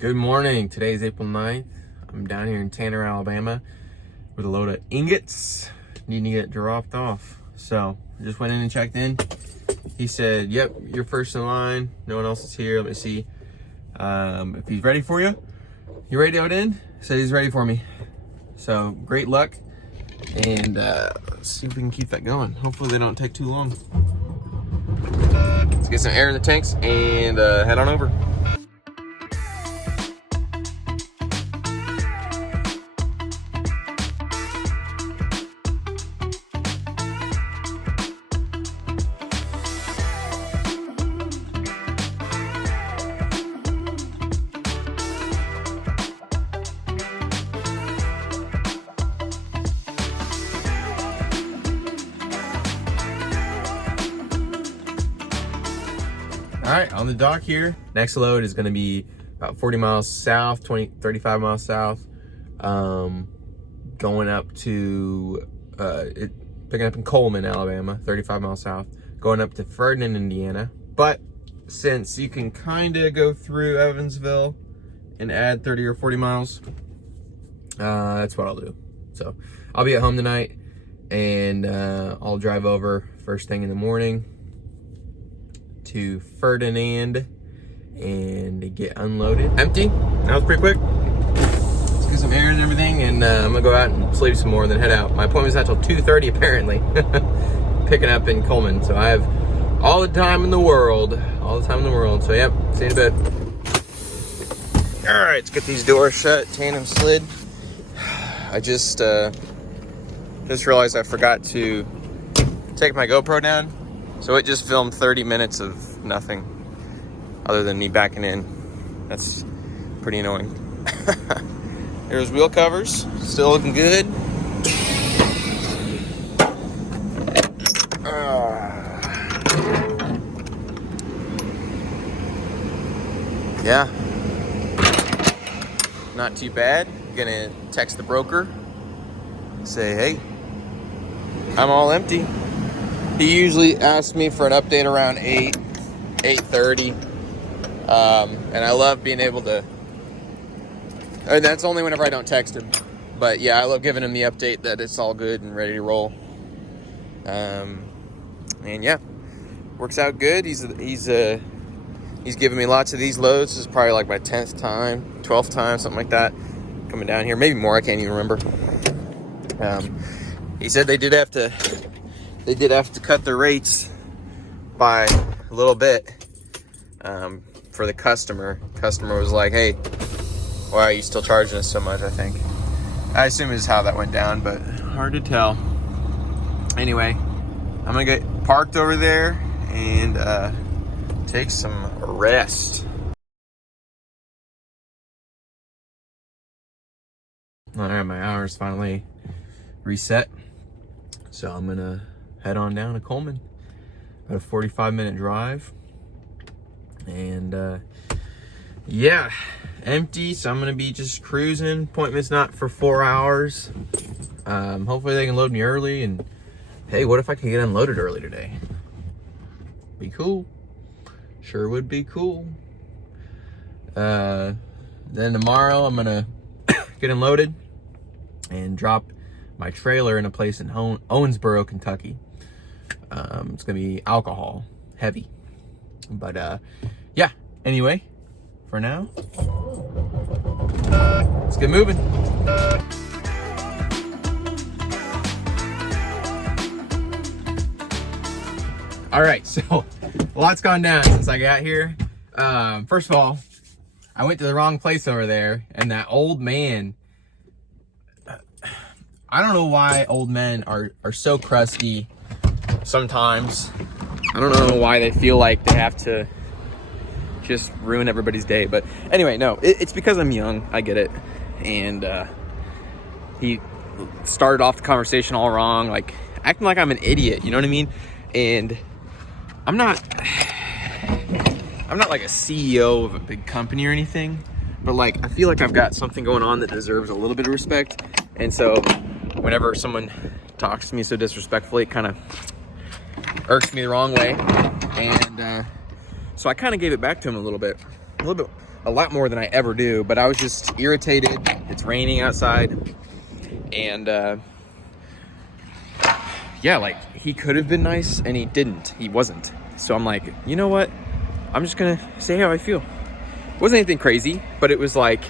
Good morning. Today's April 9th. I'm down here in Tanner, Alabama with a load of ingots needing to get dropped off. So I just went in and checked in. He said, yep, you're first in line. No one else is here. Let me see if he's ready for you. You radioed in, said he's ready for me. So great luck. And let's see if we can keep that going. Hopefully they don't take too long. Let's get some air in the tanks and head on over. All right, on the dock here. Next load is gonna be about 40 miles south, 35 miles south. Going up to, picking up in Coleman, Alabama, 35 miles south. Going up to Ferdinand, Indiana. But since you can kinda go through Evansville and add 30 or 40 miles, that's what I'll do. So I'll be at home tonight and I'll drive over first thing in the morning to Ferdinand and get unloaded. Empty. That was pretty quick. Let's get some air and everything, and I'm gonna go out and sleep some more and then head out. My appointment's not till 2:30 apparently. Picking up in Coleman, so I have all the time in the world. All the time in the world. So yep, see you in a bit. All right, let's get these doors shut. Tandem slid. I just realized I forgot to take my GoPro down. So it just filmed 30 minutes of nothing other than me backing in. That's pretty annoying. There's wheel covers, still looking good. Yeah, not too bad. Gonna text the broker, say, hey, I'm all empty. He usually asks me for an update around 8:30. And I love being able to, and that's only whenever I don't text him. But yeah, I love giving him the update that it's all good and ready to roll. And yeah, works out good. He's giving me lots of these loads. This is probably like my 10th time, 12th time, something like that, coming down here. Maybe more, I can't even remember. He said they did have to cut the rates by a little bit for the customer. Customer was like, hey, why are you still charging us so much, I think. I assume is how that went down, but hard to tell. Anyway, I'm gonna get parked over there and take some rest. All right, my hours finally reset. So I'm gonna head on down to Coleman. About a 45-minute drive. And yeah, empty. So I'm gonna be just cruising. Appointment's not for 4 hours. Hopefully they can load me early. And hey, what if I can get unloaded early today? Be cool. Sure would be cool. Then tomorrow I'm gonna get unloaded and drop my trailer in a place in Owensboro, Kentucky. It's gonna be alcohol heavy, but yeah, anyway, for now, let's get moving. All right, so a lot's gone down since I got here. First of all, I went to the wrong place over there, and that old man, I don't know why old men are so crusty sometimes. I don't know why they feel like they have to just ruin everybody's day. But anyway, no, it's because I'm young. I get it. And he started off the conversation all wrong, like acting like I'm an idiot. You know what I mean? And I'm not like a CEO of a big company or anything. But like, I feel like I've got something going on that deserves a little bit of respect. And so whenever someone talks to me so disrespectfully, it kind of irks me the wrong way. And so I kind of gave it back to him a little bit a lot more than I ever do, but I was just irritated. It's raining outside, and yeah, like, he could have been nice, and he didn't. He wasn't. So I'm like, you know what? I'm just gonna say how I feel. It wasn't anything crazy, but it was like,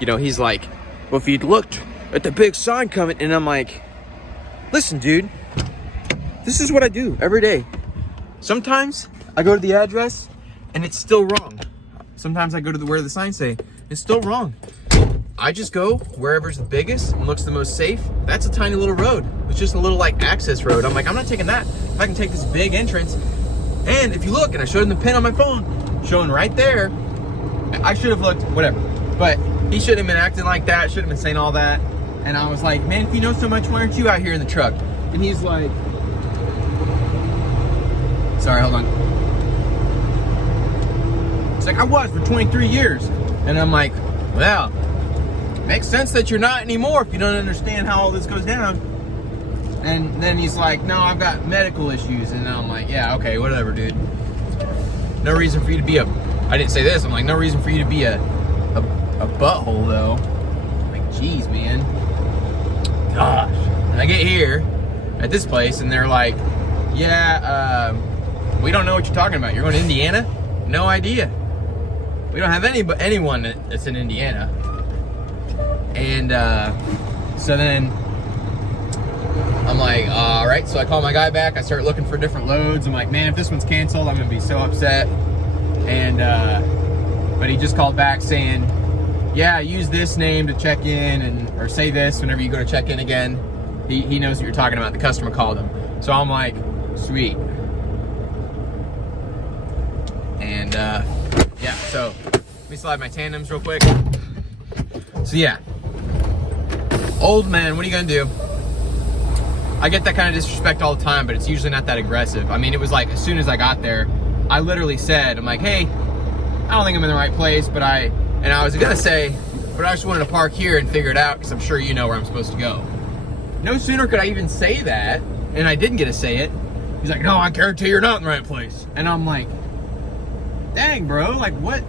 you know, he's like, well, if you'd looked at the big sign coming, and I'm like, listen, dude, this is what I do every day. Sometimes I go to the address and it's still wrong. Sometimes I go to where the signs say it's still wrong. I just go wherever's the biggest and looks the most safe. That's a tiny little road. It's just a little like access road. I'm like, I'm not taking that. If I can take this big entrance, and if you look, and I showed him the pin on my phone, showing right there. I should have looked, whatever. But he shouldn't have been acting like that. Shouldn't have been saying all that. And I was like, man, if you know so much, why aren't you out here in the truck? And he's like, sorry, hold on. It's like, I was for 23 years. And I'm like, well, makes sense that you're not anymore if you don't understand how all this goes down. And then he's like, no, I've got medical issues. And I'm like, yeah, okay, whatever, dude. No reason for you to be I didn't say this, I'm like, no reason for you to be a butthole, though. I'm like, geez, man. Gosh. And I get here at this place, and they're like, yeah, we don't know what you're talking about. You're going to Indiana? No idea. We don't have anyone that's in Indiana. And so then I'm like, all right. So I call my guy back. I start looking for different loads. I'm like, man, if this one's canceled, I'm gonna be so upset. And but he just called back saying, yeah, use this name to check in, or say this whenever you go to check in again. He knows what you're talking about. The customer called him. So I'm like, sweet. And yeah, so let me slide my tandems real quick. So yeah, old man, what are you gonna do? I get that kind of disrespect all the time, but it's usually not that aggressive. I mean, it was like, as soon as I got there, I literally said, I'm like, hey, I don't think I'm in the right place, but I was gonna say, but I just wanted to park here and figure it out, because I'm sure you know where I'm supposed to go. No sooner could I even say that, and I didn't get to say it, he's like, no, I guarantee you're not in the right place. And I'm like, dang, bro, like, what?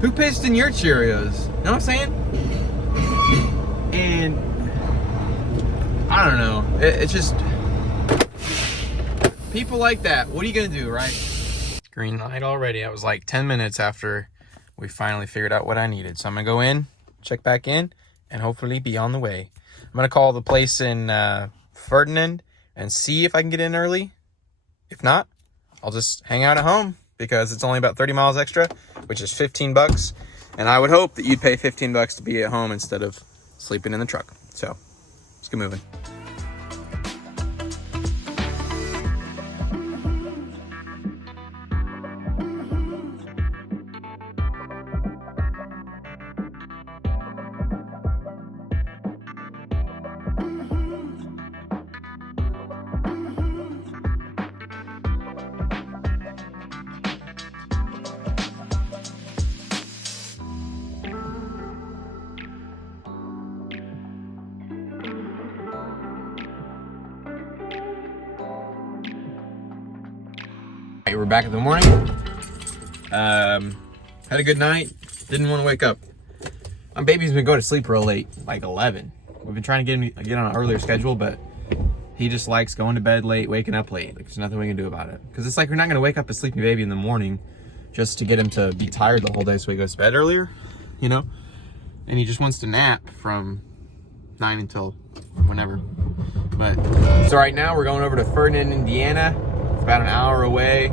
Who pissed in your Cheerios? You know what I'm saying? And I don't know. It's just people like that. What are you gonna do, right? Green light already. I was like 10 minutes after we finally figured out what I needed. So I'm gonna go in, check back in, and hopefully be on the way. I'm gonna call the place in Ferdinand and see if I can get in early. If not, I'll just hang out at home, because it's only about 30 miles extra, which is $15. And I would hope that you'd pay $15 to be at home instead of sleeping in the truck. So let's get moving. We're back in the morning. Had a good night. Didn't want to wake up. My baby's been going to sleep real late, like 11. We've been trying to get on an earlier schedule, but he just likes going to bed late, waking up late. Like, there's nothing we can do about it. Because it's like, we're not going to wake up a sleeping baby in the morning just to get him to be tired the whole day so he goes to bed earlier, you know? And he just wants to nap from 9 until whenever. But so right now we're going over to Ferdinand, Indiana. It's about an hour away.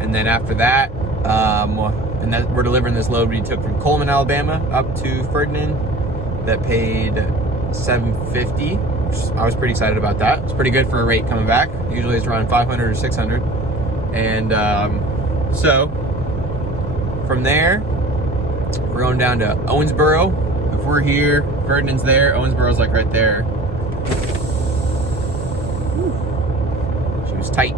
And then after that, we're delivering this load we took from Coleman, Alabama up to Ferdinand that paid $750, which I was pretty excited about that. It's pretty good for a rate coming back. Usually it's around 500 or 600. And so from there, we're going down to Owensboro. If we're here, Ferdinand's there. Owensboro's like right there. She was tight.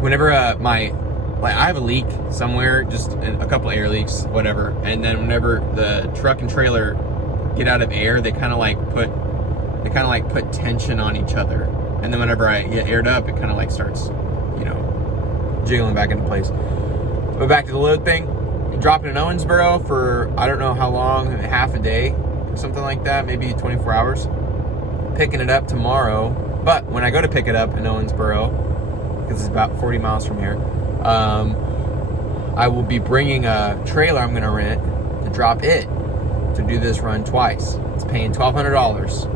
Whenever I have a leak somewhere, just a couple air leaks, whatever, and then whenever the truck and trailer get out of air, they kind of like put tension on each other, and then whenever I get aired up, it kind of like starts, you know, jiggling back into place. But back to the load thing, dropping in Owensboro for I don't know how long, half a day or something like that, maybe 24 hours. Picking it up tomorrow. But when I go to pick it up in Owensboro, because it's about 40 miles from here, I will be bringing a trailer I'm going to rent to drop it to do this run twice. It's paying $1,200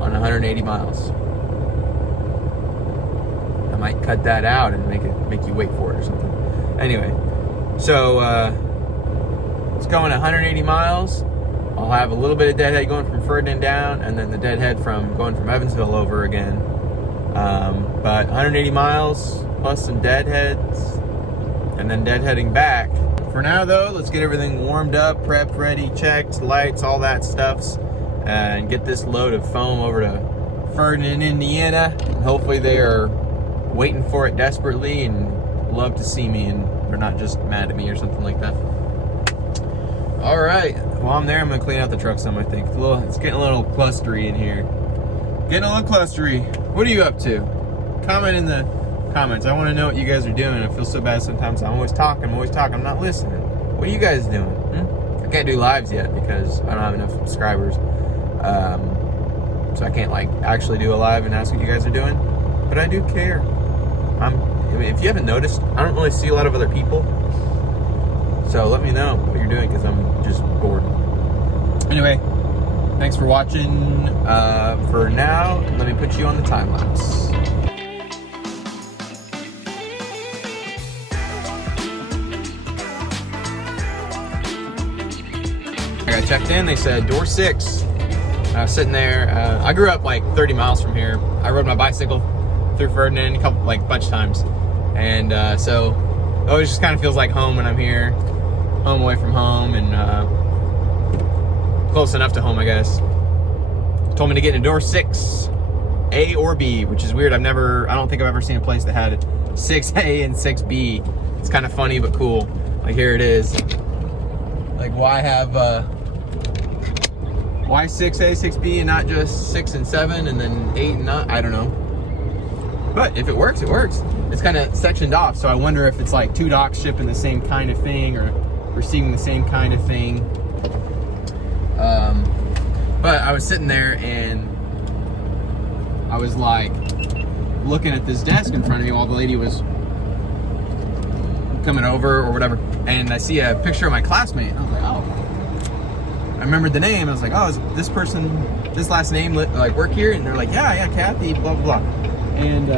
on 180 miles. I might cut that out and make you wait for it or something. Anyway, so it's going 180 miles. I'll have a little bit of Deadhead going from Ferdinand down, and then the Deadhead going from Evansville over again. But 180 miles plus some Deadheads, and then Deadheading back. For now, though, let's get everything warmed up, prepped, ready, checked, lights, all that stuffs, and get this load of foam over to Ferdinand, Indiana. And hopefully they are waiting for it desperately and love to see me, and they're not just mad at me or something like that. All right, while I'm there, I'm gonna clean out the truck some, I think. It's getting a little clustery in here. Getting a little clustery. What are you up to? Comment in the comments. I want to know what you guys are doing. I feel so bad sometimes. I'm always talking. I'm not listening. What are you guys doing? I can't do lives yet because I don't have enough subscribers. So I can't like actually do a live and ask what you guys are doing. But I do care. I mean, if you haven't noticed, I don't really see a lot of other people. So let me know what you're doing because I'm just bored. Anyway, thanks for watching. For now, let me put you on the time lapse. I got checked in. They said door 6. I was sitting there. I grew up like 30 miles from here. I rode my bicycle through Ferdinand a bunch of times, and so it always just kind of feels like home when I'm here. Home away from home, and close enough to home, I guess. Told me to get into door 6, A or B, which is weird. I don't think I've ever seen a place that had 6A and 6B. It's kind of funny but cool. Like here it is. Like why 6A, 6B, and not just 6 and 7 and then 8 and 9? I don't know. But if it works, it works. It's kind of sectioned off, so I wonder if it's like 2 docks shipping the same kind of thing or receiving the same kind of thing. But I was sitting there and I was like looking at this desk in front of me while the lady was coming over or whatever, and I see a picture of my classmate. I was like, oh. I remembered the name. I was like, oh, is this person, this last name like work here? And they're like, yeah, Kathy, blah, blah, blah. And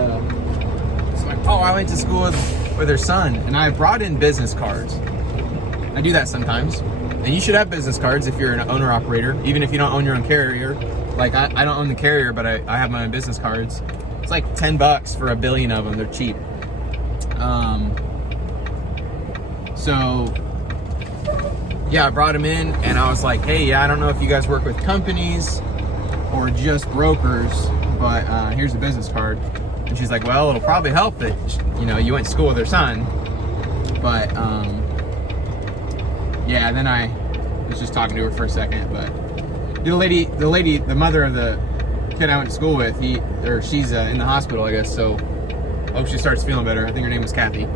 it's like, oh, I went to school with her son, and I brought in business cards. I do that sometimes. And you should have business cards if you're an owner-operator, even if you don't own your own carrier. Like, I don't own the carrier, but I have my own business cards. It's like $10 for a billion of them. They're cheap. So, yeah, I brought them in, and I was like, hey, yeah, I don't know if you guys work with companies or just brokers, but here's a business card. And she's like, well, it'll probably help that, you know, you went to school with her son. But, yeah, then I was just talking to her for a second, but the mother of the kid I went to school with, she's in the hospital, I guess, so I hope she starts feeling better. I think her name was Kathy.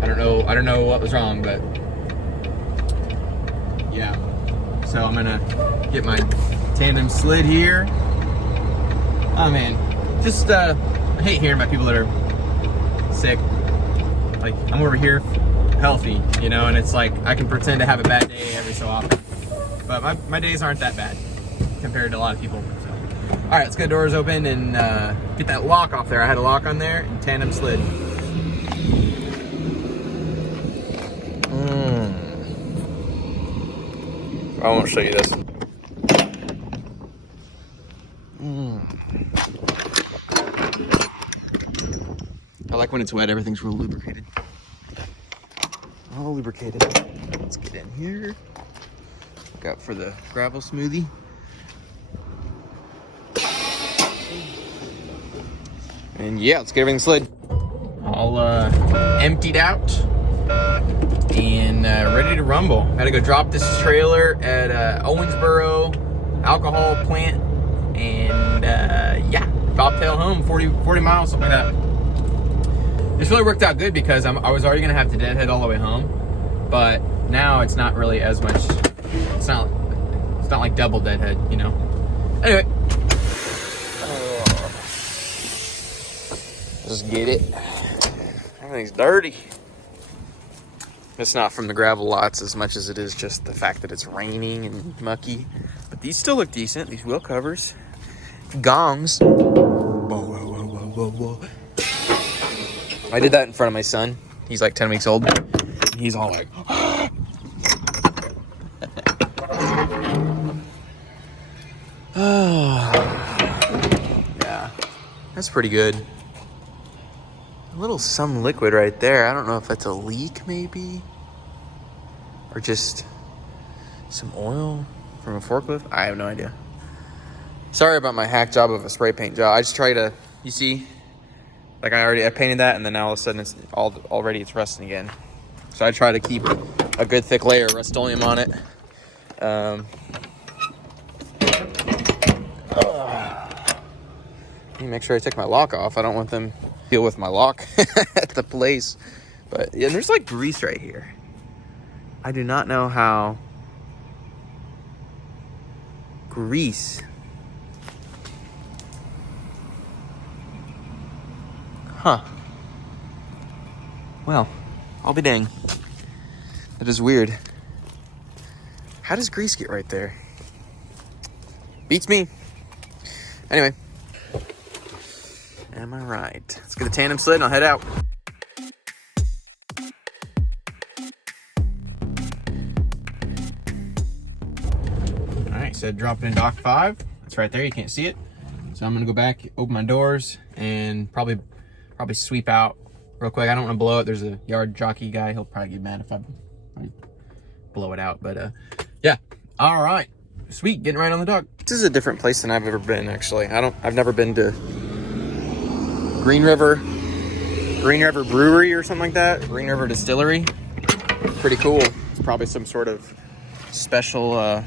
I don't know what was wrong, but yeah. So I'm gonna get my tandem slid here. Oh man, just I hate hearing about people that are sick. Like, I'm over here healthy, you know, and it's like I can pretend to have a bad day every so often, but my days aren't that bad compared to a lot of people. So, all right, let's get the doors open and get that lock off there. I had a lock on there and tandem slid. I won't show you this. I like when it's wet, everything's real lubricated. All lubricated. Let's get in here. Look out for the gravel smoothie. And yeah, let's get everything slid. All emptied out and ready to rumble. Gotta go drop this trailer at Owensboro alcohol plant, and yeah, bobtail home, 40 miles, something like that. This really worked out good because I was already gonna have to Deadhead all the way home, but now it's not really as much. It's not like double Deadhead, you know. Anyway, just get it. Everything's dirty. It's not from the gravel lots as much as it is just the fact that it's raining and mucky. But these still look decent. These wheel covers, gongs. Whoa, whoa, whoa, whoa, whoa. I did that in front of my son. He's like 10 weeks old. He's all like, oh, yeah, that's pretty good. A little some liquid right there. I don't know if that's a leak maybe, or just some oil from a forklift. I have no idea. Sorry about my hack job of a spray paint job. I just try to, you see, like I painted that, and then now all of a sudden it's already rusting again. So I try to keep a good thick layer of Rust-Oleum on it. Let me make sure I take my lock off. I don't want them to deal with my lock at the place. But yeah, there's like grease right here. I do not know how grease. Huh. Well, I'll be dang. That is weird. How does grease get right there? Beats me. Anyway. Am I right? Let's get a tandem sled and I'll head out. Alright, so dropping in dock 5. It's right there, you can't see it. So I'm gonna go back, open my doors, and probably sweep out real quick. I don't want to blow it. There's a yard jockey guy. He'll probably get mad if I blow it out. But yeah. All right. Sweet. Getting right on the dock. This is a different place than I've ever been, actually. I've never been to Green River Brewery or something like that. Green River Distillery. Pretty cool. It's probably some sort of special, I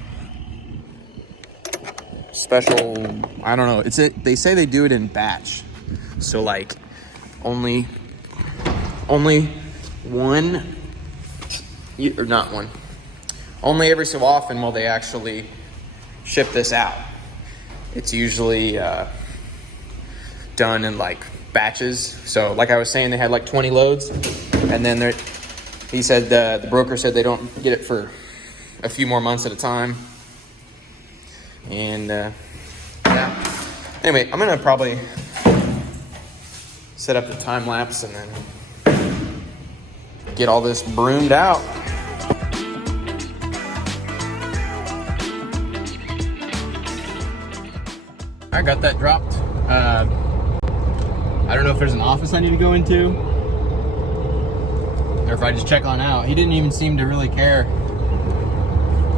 don't know. They say they do it in batch. So like only one, or not one, only every so often will they actually ship this out. It's usually done in like batches. So like I was saying, they had like 20 loads, and then he said the broker said they don't get it for a few more months at a time. And yeah. Anyway, I'm gonna probably set up the time lapse and then get all this broomed out. I got that dropped. I don't know if there's an office I need to go into, or if I just check on out. He didn't even seem to really care,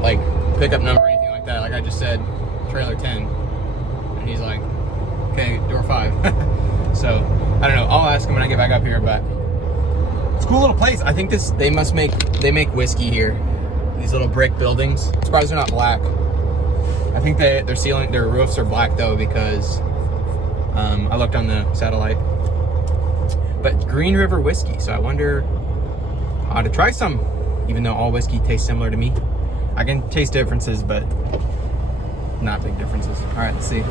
like pickup number or anything like that. Like I just said, trailer 10, and he's like, okay, door 5. So I don't know. I'll ask him when I get back up here. But it's a cool little place. I think they make whiskey here. These little brick buildings. I'm surprised they're not black. I think their roofs are black though, because I looked on the satellite. But Green River whiskey, so I wonder how to try some, even though all whiskey tastes similar to me. I can taste differences, but not big differences. All right, let's see.